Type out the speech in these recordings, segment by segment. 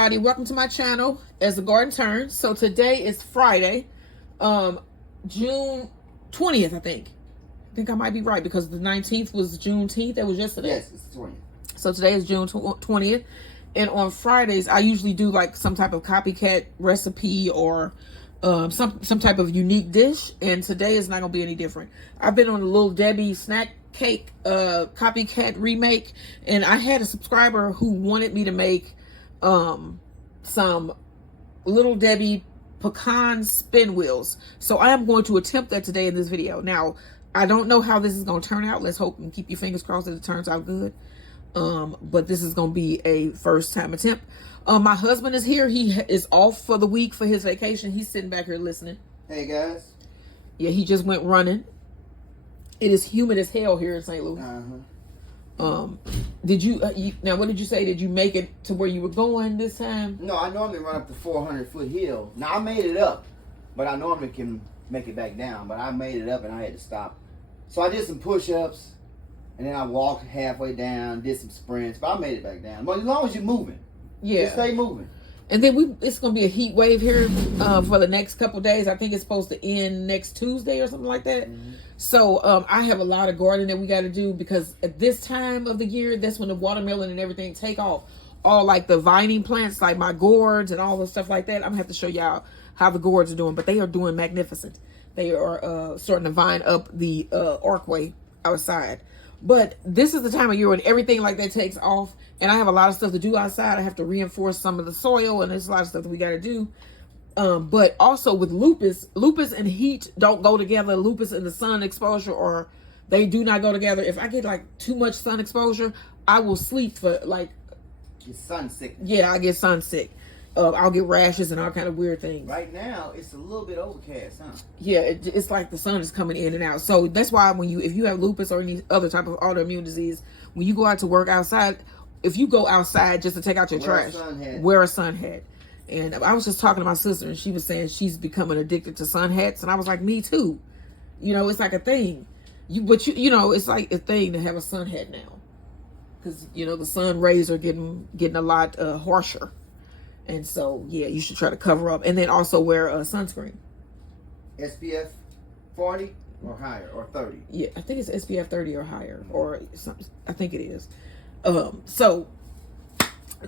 everybody, welcome to my channel as the garden turns. So today is Friday, June 20th. I think I might be right because the 19th was Juneteenth. That was yesterday. Yes, it's 20th. So today is June 20th, and on Fridays I usually do like some type of copycat recipe or some type of unique dish, and today is not gonna be any different. I've been on the Little Debbie snack cake copycat remake, and I had a subscriber who wanted me to make some Little Debbie Pecan Spinwheels. So I am going to attempt that today in this video. Now, I don't know how this is going to turn out. Let's hope and keep your fingers crossed that it turns out good. But this is going to be a first time attempt. My husband is here. He is off for the week for his vacation. He's sitting back here listening. Hey guys. Yeah, he just went running. It is humid as hell here in St. Louis. Did you, now what did you say? Did you make it to where you were going this time? No, I normally run up the 400-foot hill. Now I made it up, but I normally can make it back down. But I made it up and I had to stop. So I did some push-ups, and then I walked halfway down, did some sprints, but I made it back down. Well, as long as you're moving, yeah, just stay moving. And then it's going to be a heat wave here for the next couple days. I think it's supposed to end next Tuesday or something like that. Mm-hmm. So I have a lot of gardening that we got to do because at this time of the year, that's when the watermelon and everything take off. All like the vining plants, like my gourds and all the stuff like that. I'm going to have to show y'all how the gourds are doing, but they are doing magnificent. They are starting to vine up the archway outside. But this is the time of year when everything like that takes off. And I have a lot of stuff to do outside. I have to reinforce some of the soil, and there's a lot of stuff that we got to do. But also with lupus and heat don't go together. Lupus and the sun exposure, or they do not go together. If I get like too much sun exposure, I will sleep for like... Get sun sick. Yeah, I get sun sick. I'll get rashes and all kind of weird things. Right now, it's a little bit overcast, huh? Yeah, it's like the sun is coming in and out. So that's why if you have lupus or any other type of autoimmune disease, when you go out to work outside, if you go outside just to take out your trash, wear a sun hat. And I was just talking to my sister, and she was saying she's becoming addicted to sun hats, and I was like, me too. You know, it's like a thing. You know, it's like a thing to have a sun hat now, because you know the sun rays are getting a lot harsher. And so, yeah, you should try to cover up. And then also wear a sunscreen. SPF 40 or higher, or 30? Yeah, I think it's SPF 30 or higher. Or something. I think it is. So,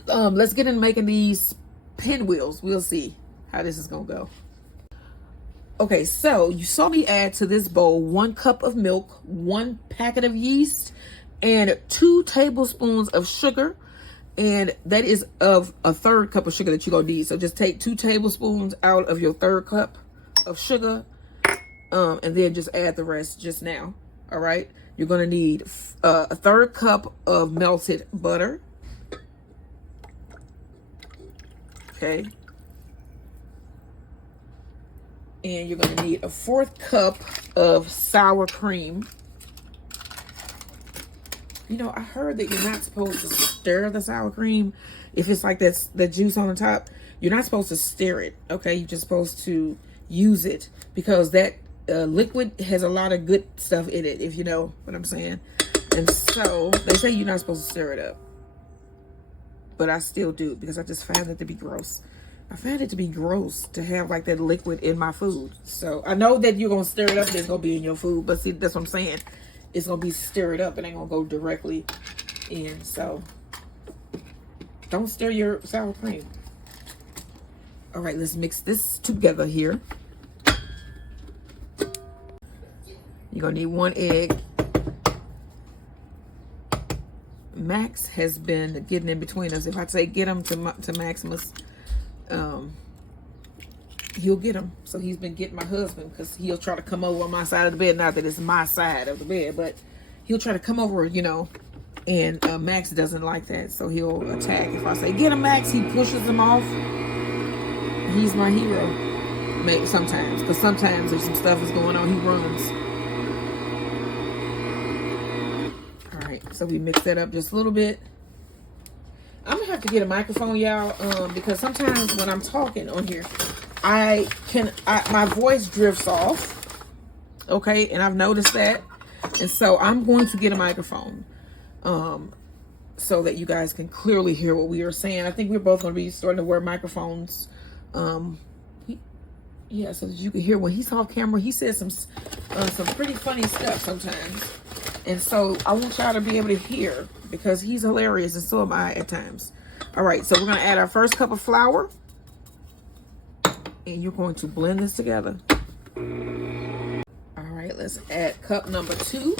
let's get into making these pinwheels. We'll see how this is going to go. Okay, so you saw me add to this bowl 1 cup of milk, 1 packet of yeast, and 2 tablespoons of sugar. And that is of a 1/3 cup of sugar that you're going to need. So just take 2 tablespoons out of your 1/3 cup of sugar. And then just add the rest just now. All right. You're going to need a 1/3 cup of melted butter. Okay. And you're going to need a 1/4 cup of sour cream. You know, I heard that you're not supposed to stir the sour cream. If it's like that juice on the top, you're not supposed to stir it, okay? You're just supposed to use it because that liquid has a lot of good stuff in it, if you know what I'm saying. And so they say you're not supposed to stir it up. But I still do because I just found it to be gross. I found it to be gross to have like that liquid in my food. So I know that you're going to stir it up and it's going to be in your food. But see, that's what I'm saying. It's going to be stirred up. It ain't going to go directly in. So don't stir your sour cream. All right, let's mix this together here. You're going to need 1 egg. Max has been getting in between us. If I say get him to Maximus, he'll get him. So he's been getting my husband because he'll try to come over on my side of the bed. Not that it's my side of the bed, but he'll try to come over, you know, and Max doesn't like that. So he'll attack. If I say, get him, Max, he pushes him off. He's my hero. Maybe sometimes. Because sometimes if some stuff is going on, he runs. All right. So we mix that up just a little bit. I'm going to have to get a microphone, y'all, because sometimes when I'm talking on here, my voice drifts off, okay, and I've noticed that, and so I'm going to get a microphone. so that you guys can clearly hear what we are saying. I think we're both going to be starting to wear microphones. Yeah, so that you can hear when he's off camera. He says some pretty funny stuff sometimes. And so I want y'all to be able to hear because he's hilarious and so am I at times. All right, so we're going to add our first cup of flour. And you're going to blend this together. All right, let's add cup number 2.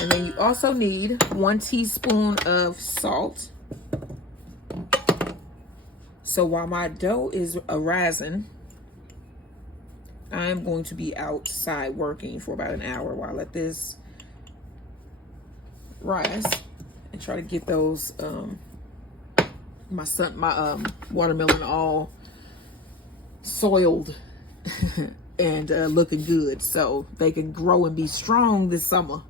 And then you also need 1 teaspoon of salt. So while my dough is rising, I'm going to be outside working for about an hour while I let this rise and try to get those my watermelon all soiled and looking good so they can grow and be strong this summer.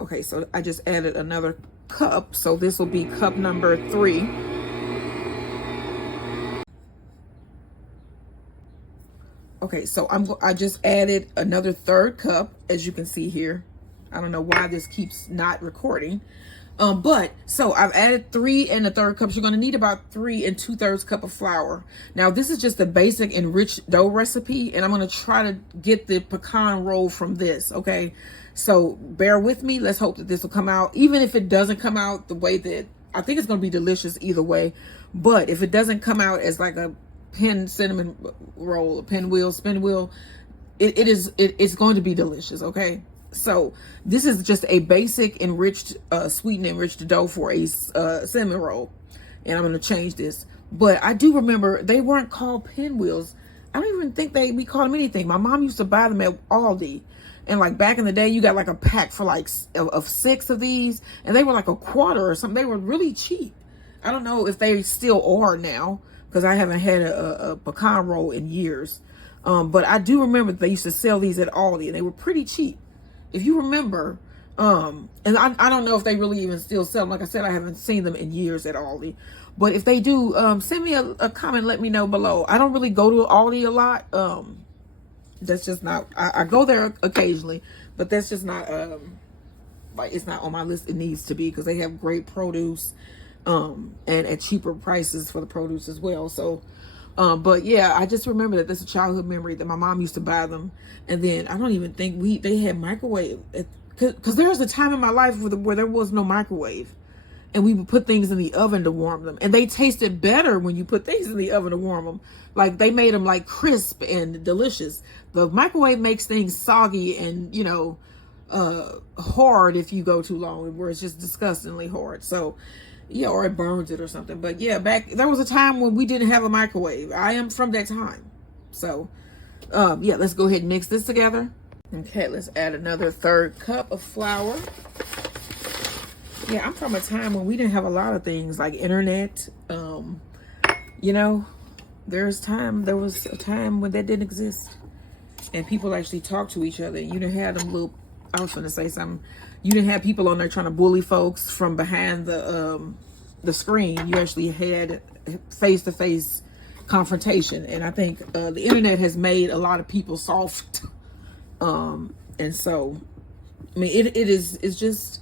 Okay, so I just added another cup, so this will be cup number 3. Okay, so I just added another 3rd cup, as you can see here. I don't know why this keeps not recording. But so I've added 3 and a 3rd cups. You're going to need about 3 2/3 cup of flour. Now this is just the basic enriched dough recipe, and I'm going to try to get the pecan roll from this. Okay, so bear with me. Let's hope that this will come out. Even if it doesn't come out the way that I think it's going to be delicious either way. But if it doesn't come out as like a cinnamon roll, a spin wheel, it's going to be delicious. Okay. So this is just a basic enriched, sweetened enriched dough for a cinnamon roll. And I'm going to change this. But I do remember they weren't called pinwheels. I don't even think we called them anything. My mom used to buy them at Aldi. And like back in the day, you got like a pack for like of 6 of these. And they were like $0.25 or something. They were really cheap. I don't know if they still are now, because I haven't had a pecan roll in years. But I do remember they used to sell these at Aldi. And they were pretty cheap. If you remember, and I don't know if they really even still sell them. Like I said, I haven't seen them in years at Aldi. But if they do, send me a comment, let me know below. I don't really go to Aldi a lot. That's just not, I go there occasionally, but that's just not, like it's not on my list. It needs to be because they have great produce, and at cheaper prices for the produce as well. So, but yeah, I just remember that this is a childhood memory that my mom used to buy them. And then I don't even think they had microwave, because there was a time in my life where there was no microwave, and we would put things in the oven to warm them, and they tasted better when you put things in the oven to warm them. Like they made them like crisp and delicious. The microwave makes things soggy and hard if you go too long, where it's just disgustingly hard. So yeah, or it burns it or something. But yeah, there was a time when we didn't have a microwave. I am from that time. So yeah, let's go ahead and mix this together. Okay, let's add another 3rd cup of flour. Yeah, I'm from a time when we didn't have a lot of things like internet. There was a time when that didn't exist. And people actually talked to each other. You didn't have them little, I was going to say something. You didn't have people on there trying to bully folks from behind the screen. You actually had face-to-face confrontation. And I think the internet has made a lot of people soft. And so, I mean, it's just,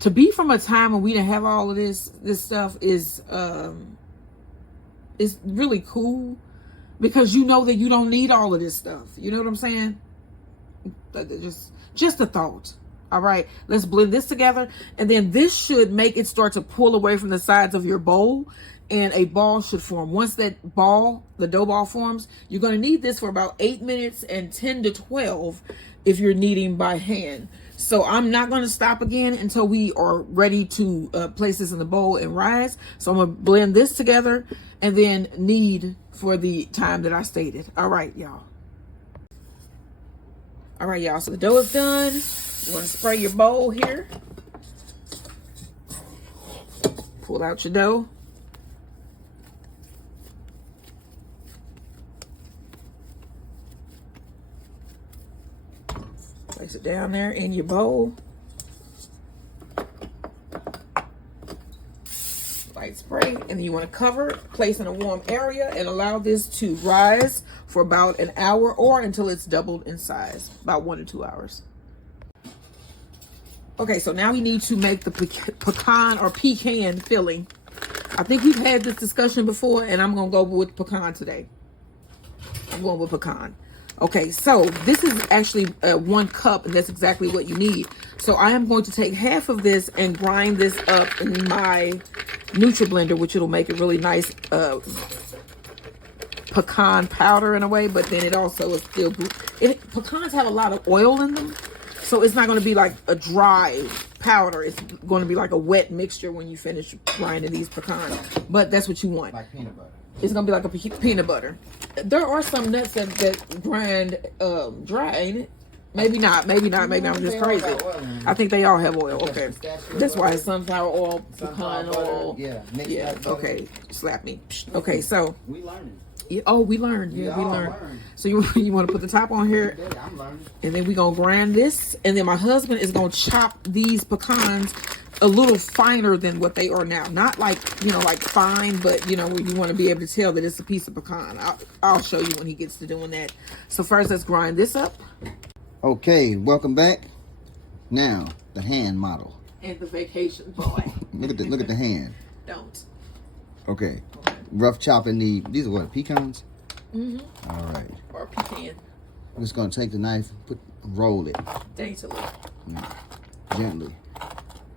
to be from a time when we didn't have all of this stuff is really cool, because you know that you don't need all of this stuff. You know what I'm saying? Just a thought. All right, let's blend this together, and then this should make it start to pull away from the sides of your bowl, and a ball should form. Once that the dough ball forms, you're going to need this for about 8 minutes and 10 to 12 if you're kneading by hand. So I'm not going to stop again until we are ready to place this in the bowl and rise. So I'm going to blend this together and then knead for the time that I stated. All right, y'all. All right, y'all. So the dough is done. You want to spray your bowl here. Pull out your dough. Place it down there in your bowl. light spray, and then you want to cover it, place in a warm area, and allow this to rise for about an hour or until it's doubled in size, about 1 to 2 hours. Okay, so now we need to make the pecan or pecan filling. I think we've had this discussion before, and I'm going to go with pecan today. I'm going with pecan. Okay, so this is actually 1 cup, and that's exactly what you need. So I am going to take half of this and grind this up in my NutriBlender, which it'll make a really nice pecan powder in a way, but then it also is still good. Pecans have a lot of oil in them, so it's not going to be like a dry powder. It's going to be like a wet mixture when you finish grinding these pecans, but that's what you want. Like peanut butter. It's going to be like a peanut butter. There are some nuts that grind dry, ain't it? Maybe not. Maybe I'm just crazy. I think they all have oil. Okay. That's why sunflower oil, pecan oil. Yeah. Yeah. Okay. Slap me. Okay. So. We learning. We learned. Yeah, we learned. So you want to put the top on here, I'm learning. and then we're gonna grind this, and then my husband is gonna chop these pecans a little finer than what they are now. Not like like fine, but where you want to be able to tell that it's a piece of pecan. I'll show you when he gets to doing that. So first, let's grind this up. Okay, welcome back. Now the hand model. And the vacation boy. look at the hand. Don't. Okay. Rough chopping these are what, pecans? Mm-hmm. All right. Or pecan. I'm just gonna take the knife, roll it. Daintily. Gently.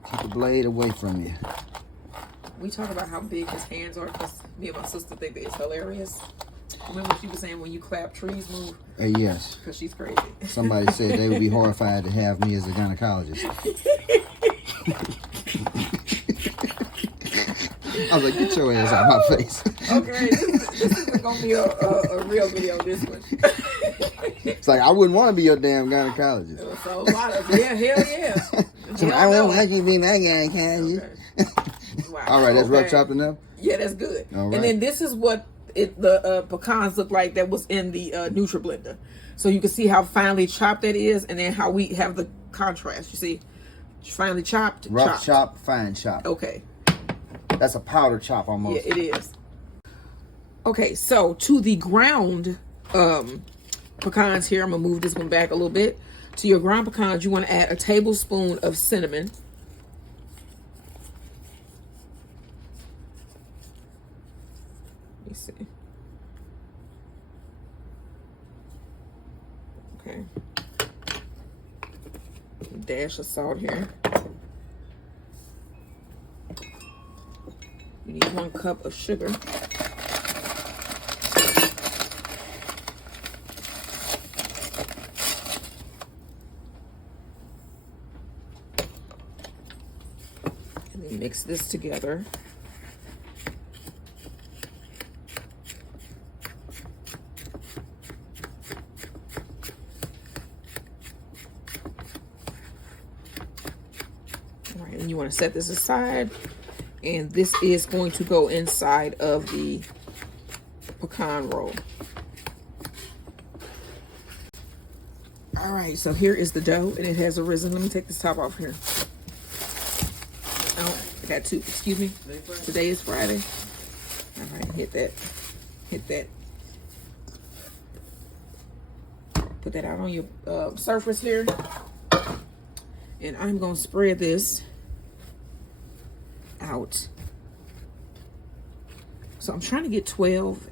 Keep the blade away from you. We talk about how big his hands are because me and my sister think that it's hilarious. Remember what you were saying when you clap, trees move? Yes. Because she's crazy. Somebody said they would be horrified to have me as a gynecologist. I was like, get your ass out of my face. Okay, this isn't going to be a real video, this one. It's like, I wouldn't want to be your damn gynecologist. So a lot of, hell yeah. So I wouldn't want you to be my gynecologist. Okay. Wow. All right, that's rough chopping now? Yeah, that's good. All right. And then this is what the pecans look like that was in the NutriBlender. So you can see how finely chopped that is, and then how we have the contrast. You see, finely chopped, rough chop, fine chop. Okay. That's a powder chop almost. Yeah, it is. Okay, so to the ground pecans here, I'm gonna move this one back a little bit. To your ground pecans, you want to add a tablespoon of cinnamon. Let me see. Okay. Dash of salt here. You need 1 cup of sugar. And then mix this together. All right, and you want to set this aside. And this is going to go inside of the pecan roll. All right, so here is the dough, and it has arisen. Let me take this top off here. Oh, I got 2. Excuse me. Today is Friday. All right, hit that. Hit that. Put that out on your surface here. And I'm going to spread this out. So I'm trying to get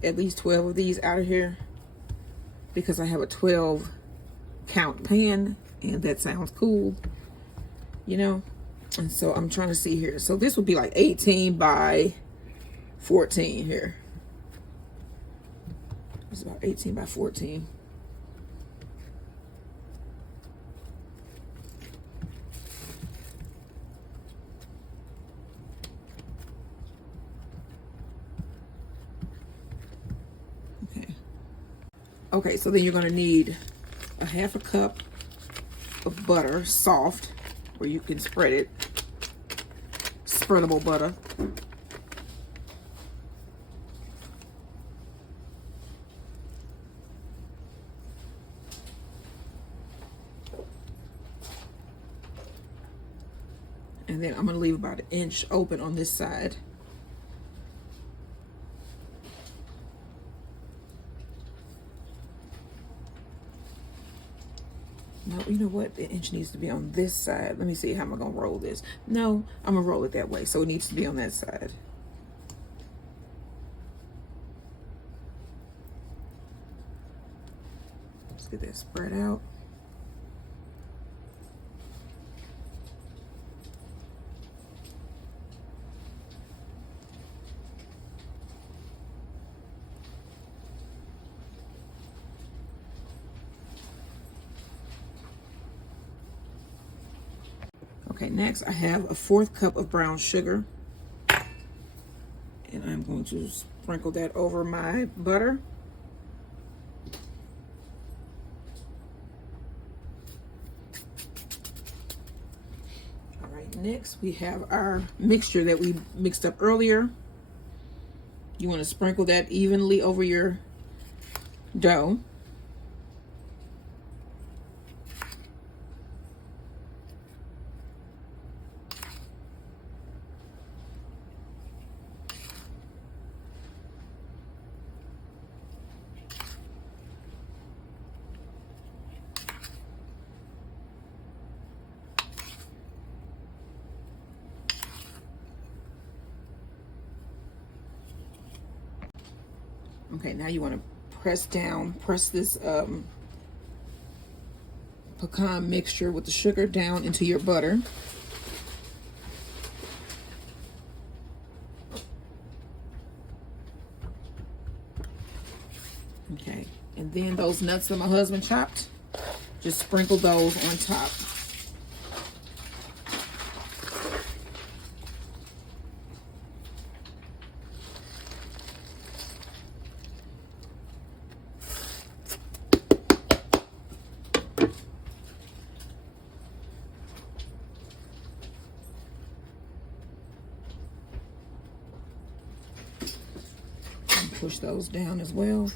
at least 12 of these out of here, because I have a 12 count pan, and that sounds cool, and so I'm trying to see here. So this would be like 18 by 14 here. It's about 18 by 14. Okay, so then you're going to need a 1/2 cup of butter, soft, where you can spread it. Spreadable butter. And then I'm going to leave about 1 inch open on this side. No, you know what? The inch needs to be on this side. Let me see how am I gonna roll this. No, I'm gonna roll it that way, so it needs to be on that side. Let's get that spread out. Okay, next I have a 1/4 cup of brown sugar. And I'm going to sprinkle that over my butter. All right, next we have our mixture that we mixed up earlier. You want to sprinkle that evenly over your dough. Okay, now you want to press this pecan mixture with the sugar down into your butter. Okay, and then those nuts that my husband chopped, just sprinkle those on top. Push those down as well.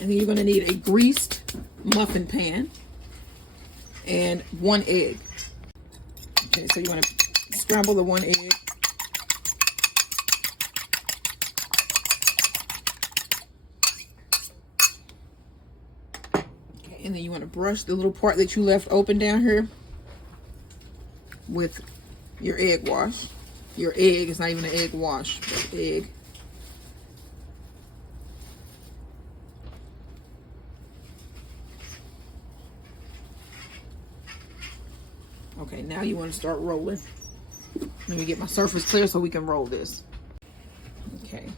And then you're going to need a greased muffin pan and 1 egg. Okay, so you want to scramble the 1 egg. Okay, and then you want to brush the little part that you left open down here with your egg wash. Your egg, it's not even an egg wash, but egg. Okay, now you want to start rolling. Let me get my surface clear so we can roll this. Okay.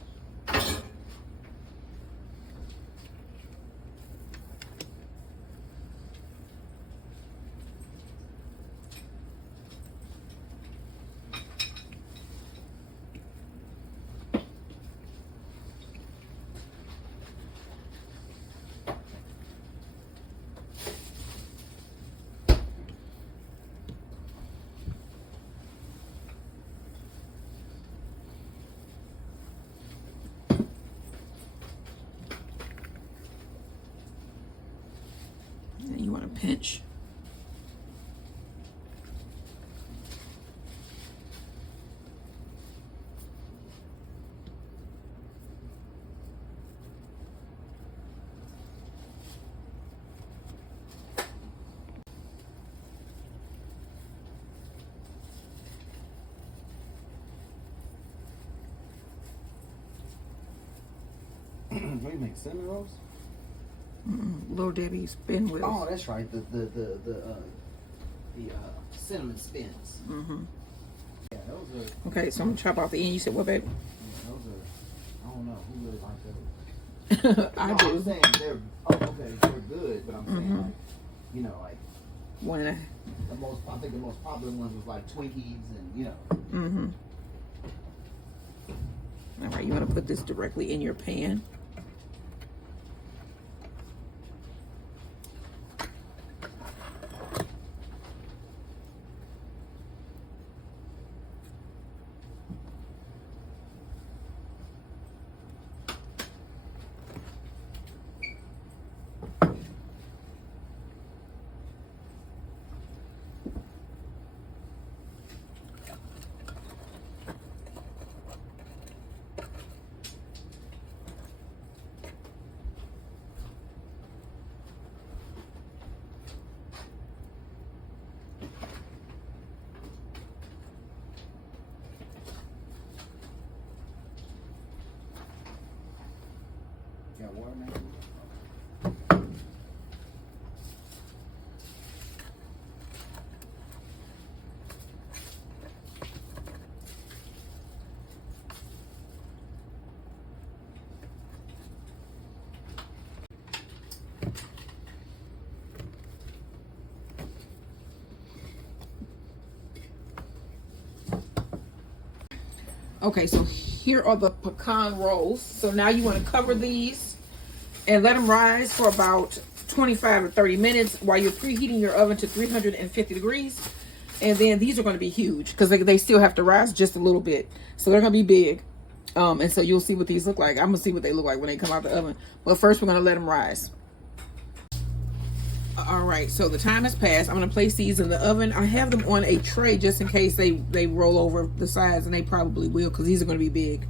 And you want to pinch. What do you make, cinnamon rolls? Little Debbie Spinwheels. Oh, that's right. The cinnamon spins. Yeah, those are. Okay, so I'm gonna chop off the end. You said what, babe? Yeah, those are. I don't know who really likes those. I No, do. I'm saying they're okay. They're good, but I'm saying like, you know, like One and a. the most. I think the most popular ones was like Twinkies and you know. All right, you want to put this directly in your pan. Okay, so here are the pecan rolls. So now you want to cover these and let them rise for about 25 to 30 minutes while you're preheating your oven to 350 degrees. And then these are going to be huge because they still have to rise just a little bit. So they're going to be big. And so you'll see what these look like. I'm going to see what they look like when they come out the oven. But first we're going to let them rise. All right, so the time has passed. I'm going to place these in the oven. I have them on a tray just in case they roll over the sides, and they probably will because these are going to be big.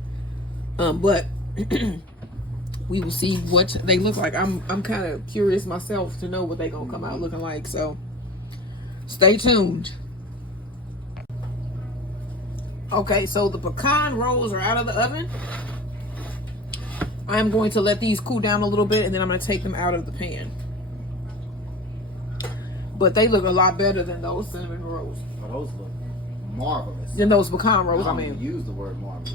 But we will see what they look like. I'm kind of curious myself to know what they're going to come out looking like. So stay tuned. Okay, so the pecan rolls are out of the oven. I'm going to let these cool down a little bit, and then I'm going to take them out of the pan. But they look a lot better than those cinnamon rolls. Oh, those look marvelous. Than those pecan rolls, I mean. Use the word marvelous.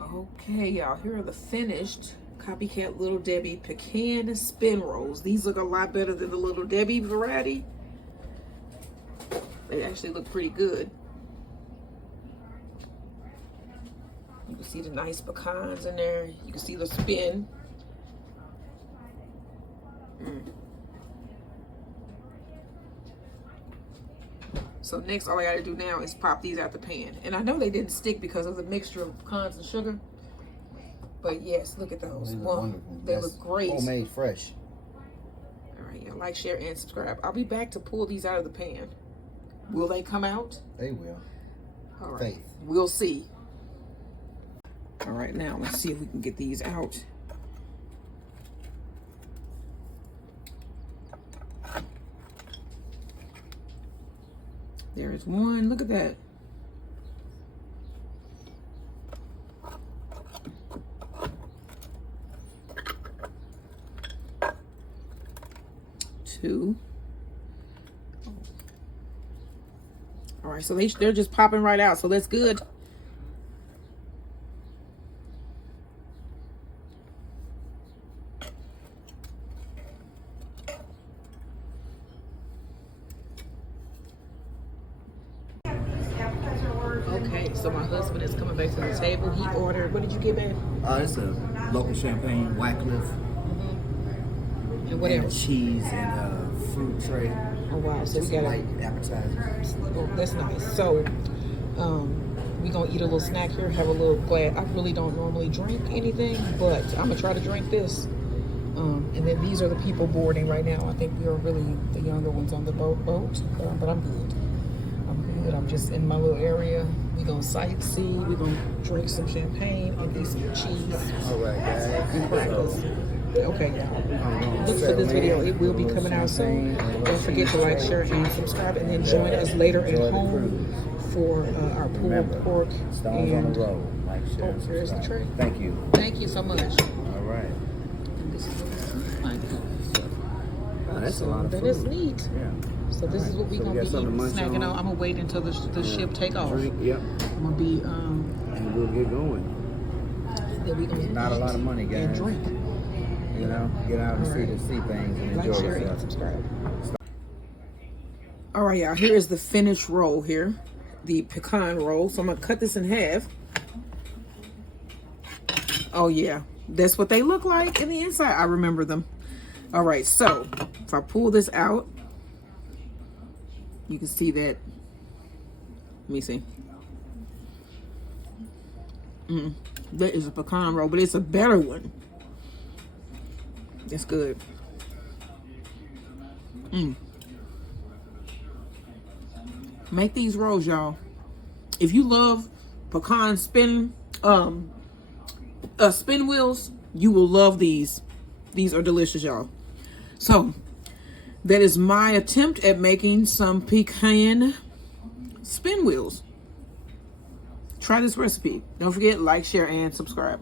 Okay, y'all, here are the finished Copycat Little Debbie Pecan Spin Rolls. These look a lot better than the Little Debbie variety. They actually look pretty good. You can see the nice pecans in there. You can see the spin. So next, all I gotta do now is pop these out the pan. And I know they didn't stick because of the mixture of pecans and sugar. But yes, look at those. They look wonderful. They look great. Homemade, fresh. All right, y'all like, share, and subscribe. I'll be back to pull these out of the pan. Will they come out? They will. All right. Faith. We'll see. All right, now let's see if we can get these out. There's one. Look at that. Two. All right, so they're just popping right out, so that's good. Okay, so my husband is coming back to the table. He ordered, what did you get, babe? It's a local champagne, Wycliffe. And whatever. And cheese and fruit tray. Oh, wow. So we got light appetizers. Oh, that's nice. So, we're going to eat a little snack here, have a little glass. I really don't normally drink anything, but I'm going to try to drink this. And then these are the people boarding right now. I think we are really the younger ones on the boat, but I'm good. I'm just in my little area. We're going to sightsee. We're going to drink some champagne and eat some cheese. All right, guys. And crackers. Okay, y'all. Look for this video. It will be coming out soon. Don't forget to like, share, and subscribe. And then join us later at home for our pulled pork. Stones on the road. Like, share, and there's the tray. Thank you. Thank you so much. All right. And this is what it looks like. Oh, that's a lot of food. That is neat. Yeah. So this is what we're going to be eating, snacking on. I'm going to wait until the ship take off. Drink, yep. I'm going to be... and we'll get going. Then we gonna not a lot of money, guys. And drink. You know, get out and see things and like, enjoy share, yourself. and subscribe. All right, y'all. Here is the finished roll here. The pecan roll. So I'm going to cut this in half. Oh, yeah. That's what they look like in the inside. I remember them. All right, so if I pull this out, you can see that. Let me see. That is a pecan roll, but it's a better one. That's good. Make these rolls, y'all. If you love pecan spin wheels, you will love these. These are delicious, y'all. So that is my attempt at making some pecan spin wheels. try this recipe. Don't forget, like, share, and subscribe.